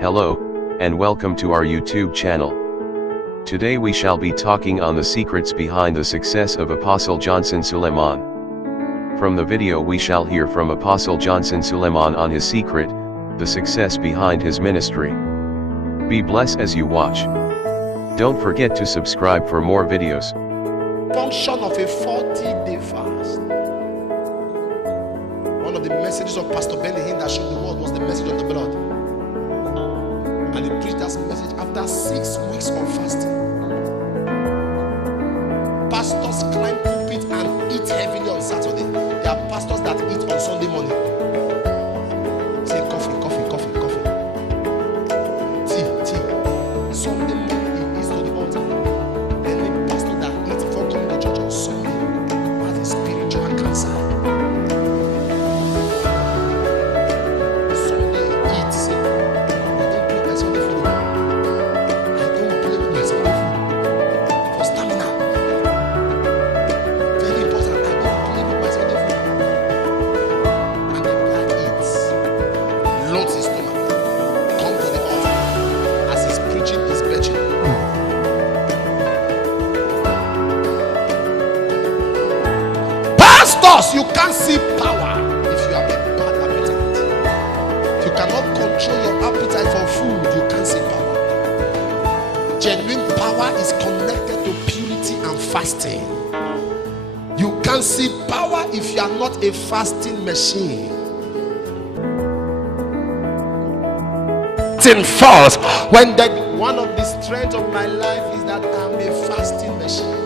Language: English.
Hello, and welcome to our YouTube channel. Today we shall be talking on the secrets behind the success of Apostle Johnon Suleman. From the video we shall hear from Apostle Johnon Suleman on his secret, the success behind his ministry. Be blessed as you watch. Don't forget to subscribe for more videos. Function of a 40-day fast. One of the messages of Pastor Benny Hinn that showed the world was the message of the blood. And he preached that message after 6 weeks of fasting. Pastors climb pulpit and eat heavily on Saturday. There are pastors that eat on Sunday morning. Say coffee. Tea. Sunday morning he eats to the altar. Then the pastor that eats before coming to church on Sunday has a spiritual cancer. Sunday he eats. I don't play my Sunday food. I don't play with my Sunday food for stamina. Very important. I don't play with my Sunday food. And the guy eats, loads his stomach, come to the altar as he's preaching his preaching. Pastors, you can't see power if you have a bad appetite. If you cannot control your appetite for food, you can't see power. Genuine power is connected to purity and fasting. You can't see power if you are not a fasting machine. False when one of the strengths of my life is that I'm a fasting machine.